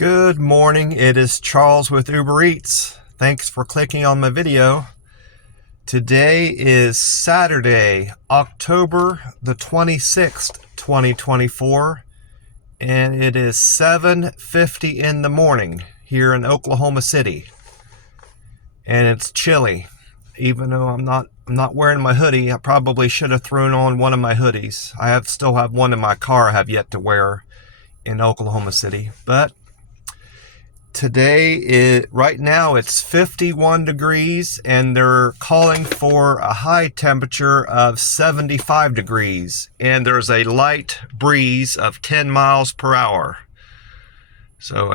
Good morning, it is Charles with Uber Eats. Thanks for clicking on my video. Today is Saturday, October the 26th, 2024, and it is 7:50 in the morning here in Oklahoma City. And it's chilly. Even though I'm not wearing my hoodie, I probably should have thrown on one of my hoodies. I still have one in my car I have yet to wear in Oklahoma City, but right now it's 51 degrees and they're calling for a high temperature of 75 degrees and there's a light breeze of 10 miles per hour. So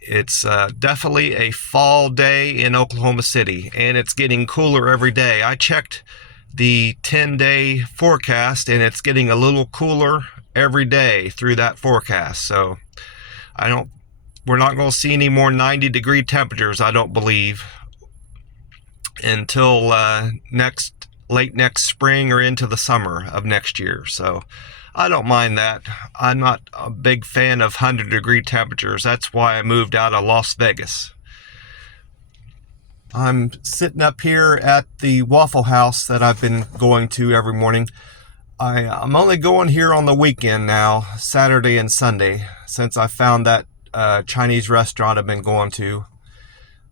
it's definitely a fall day in Oklahoma City, and it's getting cooler every day. I checked the 10-day forecast and it's getting a little cooler every day through that forecast. So we're not going to see any more 90-degree temperatures, I don't believe, until late next spring or into the summer of next year. So I don't mind that. I'm not a big fan of 100-degree temperatures. That's why I moved out of Las Vegas. I'm sitting up here at the Waffle House that I've been going to every morning. I'm only going here on the weekend now, Saturday and Sunday, since I found that Chinese restaurant I've been going to.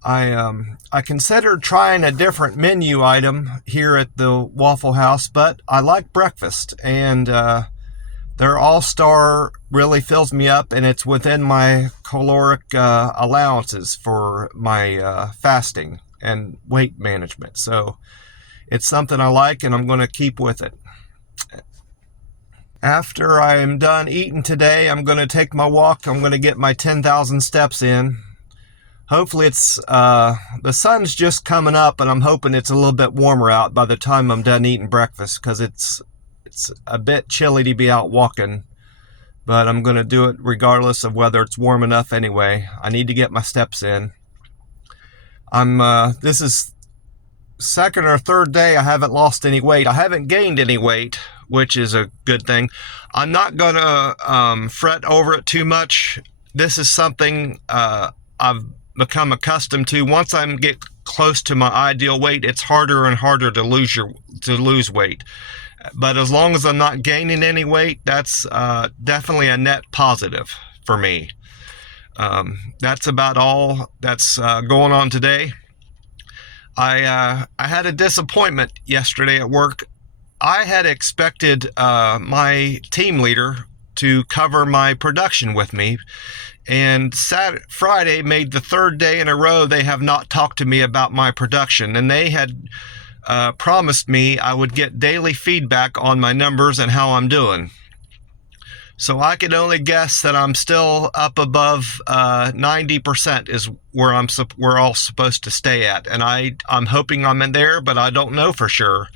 I considered trying a different menu item here at the Waffle House, but I like breakfast, and their All-Star really fills me up, and it's within my caloric allowances for my fasting and weight management. So it's something I like, and I'm going to keep with it. After I am done eating today, I'm going to take my walk. I'm going to get my 10,000 steps in. Hopefully the sun's just coming up, and I'm hoping it's a little bit warmer out by the time I'm done eating breakfast, because it's a bit chilly to be out walking. But I'm going to do it regardless of whether it's warm enough anyway. I need to get my steps in. This is second or third day I haven't lost any weight. I haven't gained any weight, which is a good thing. I'm not going to fret over it too much. This is something I've become accustomed to. Once I get close to my ideal weight, it's harder and harder to lose weight. But as long as I'm not gaining any weight, that's definitely a net positive for me. That's about all that's going on today. I had a disappointment yesterday at work. I had expected my team leader to cover my production with me, and Friday made the third day in a row they have not talked to me about my production, and they had promised me I would get daily feedback on my numbers and how I'm doing. So I could only guess that I'm still up above 90% is where we're all supposed to stay at. And I'm hoping I'm in there, but I don't know for sure.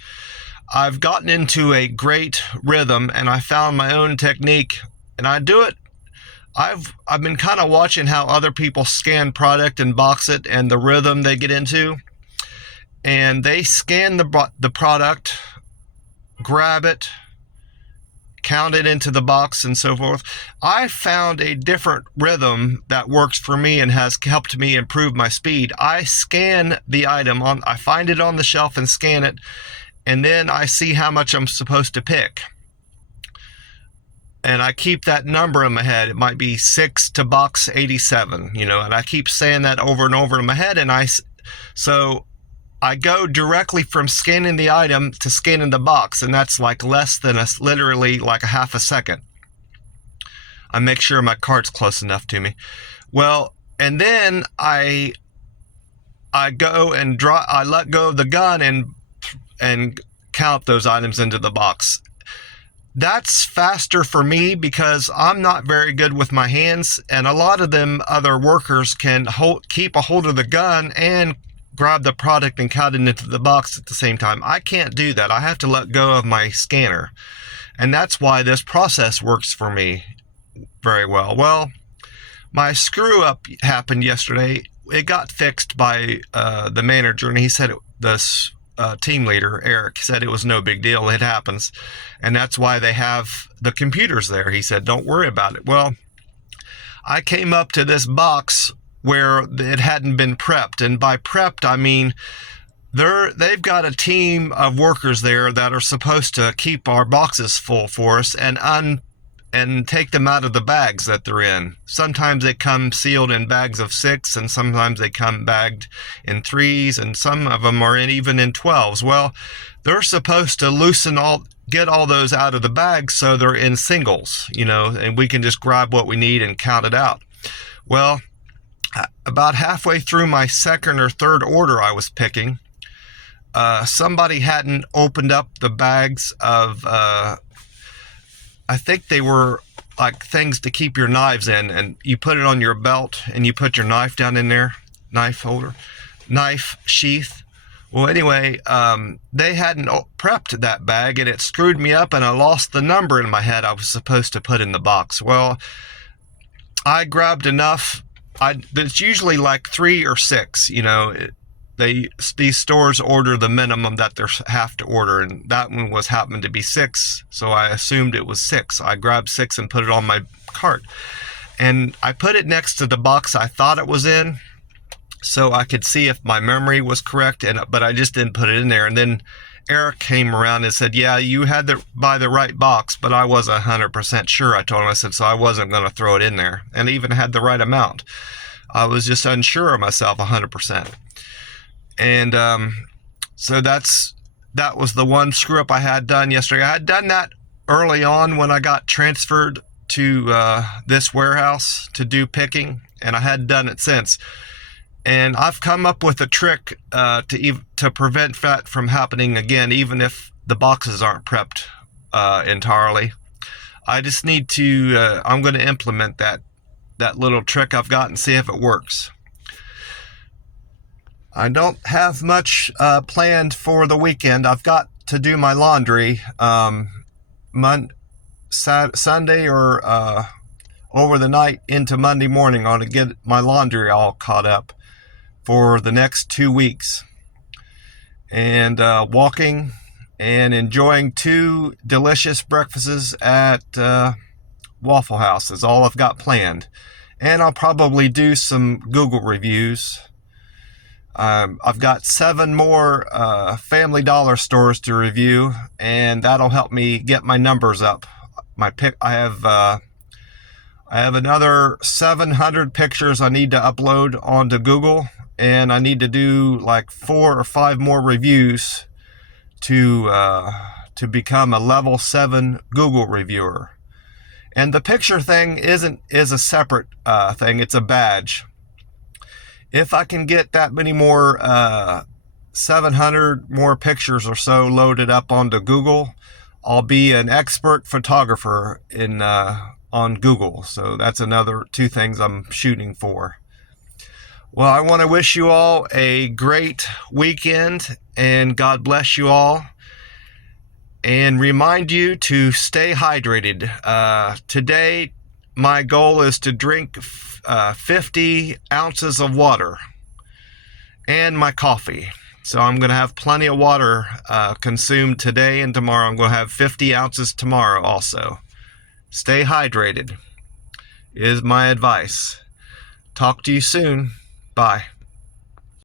I've gotten into a great rhythm, and I found my own technique, and I do it. I've been kind of watching how other people scan product and box it and the rhythm they get into. And they scan the product, grab it, count it into the box, and so forth. I found a different rhythm that works for me and has helped me improve my speed. I scan the item I find it on the shelf and scan it, and then I see how much I'm supposed to pick. And I keep that number in my head. It might be 6 to box 87, and I keep saying that over and over in my head. And so I go directly from scanning the item to scanning the box, and that's like less than literally like a half a second. I make sure my cart's close enough to me. Well, and then I go and I let go of the gun and count those items into the box. That's faster for me because I'm not very good with my hands, and a lot of them other workers can keep a hold of the gun and grab the product and count it into the box at the same time. I can't do that. I have to let go of my scanner. And that's why this process works for me very well. Well, my screw up happened yesterday. It got fixed by the manager, and he said the team leader, Eric, said it was no big deal. It happens. And that's why they have the computers there. He said, don't worry about it. Well, I came up to this box where it hadn't been prepped. And by prepped, I mean they've got a team of workers there that are supposed to keep our boxes full for us and take them out of the bags that they're in. Sometimes they come sealed in bags of 6, and sometimes they come bagged in 3s, and some of them are even in 12s. Well, they're supposed to get all those out of the bags so they're in singles, and we can just grab what we need and count it out. Well, about halfway through my second or third order I was picking, somebody hadn't opened up the bags of I think they were like things to keep your knives in, and you put it on your belt and you put your knife down in there, knife sheath. Well, anyway, they hadn't prepped that bag, and it screwed me up, and I lost the number in my head I was supposed to put in the box. Well, I grabbed enough. It's usually like 3 or 6, these stores order the minimum that they have to order, and that one happened to be 6, so I assumed it was 6. I grabbed 6 and put it on my cart, and I put it next to the box I thought it was in so I could see if my memory was correct, but I just didn't put it in there. And then Eric came around and said, yeah, you had to buy the right box, but I wasn't 100% sure. I told him, I said, so I wasn't going to throw it in there, and even had the right amount. I was just unsure of myself 100%. And so that was the one screw up I had done yesterday. I had done that early on when I got transferred to this warehouse to do picking, and I hadn't done it since. And I've come up with a trick to prevent that from happening again, even if the boxes aren't prepped entirely. I just need to, I'm going to implement that little trick I've got and see if it works. I don't have much planned for the weekend. I've got to do my laundry Sunday or over the night into Monday morning. I want to get my laundry all caught up for the next 2 weeks. And walking and enjoying 2 delicious breakfasts at Waffle House is all I've got planned. And I'll probably do some Google reviews. I've got 7 more Family Dollar stores to review, and that'll help me get my numbers up. I have another 700 pictures I need to upload onto Google, and I need to do like 4 or 5 more reviews to become a level 7 Google reviewer. And the picture thing is a separate thing. It's a badge. If I can get that many more 700 more pictures or so loaded up onto Google, I'll be an expert photographer on Google. So that's another 2 things I'm shooting for. Well, I want to wish you all a great weekend, and God bless you all, and remind you to stay hydrated. Today, my goal is to drink 50 ounces of water and my coffee. So I'm going to have plenty of water consumed today and tomorrow. I'm going to have 50 ounces tomorrow also. Stay hydrated is my advice. Talk to you soon. Bye.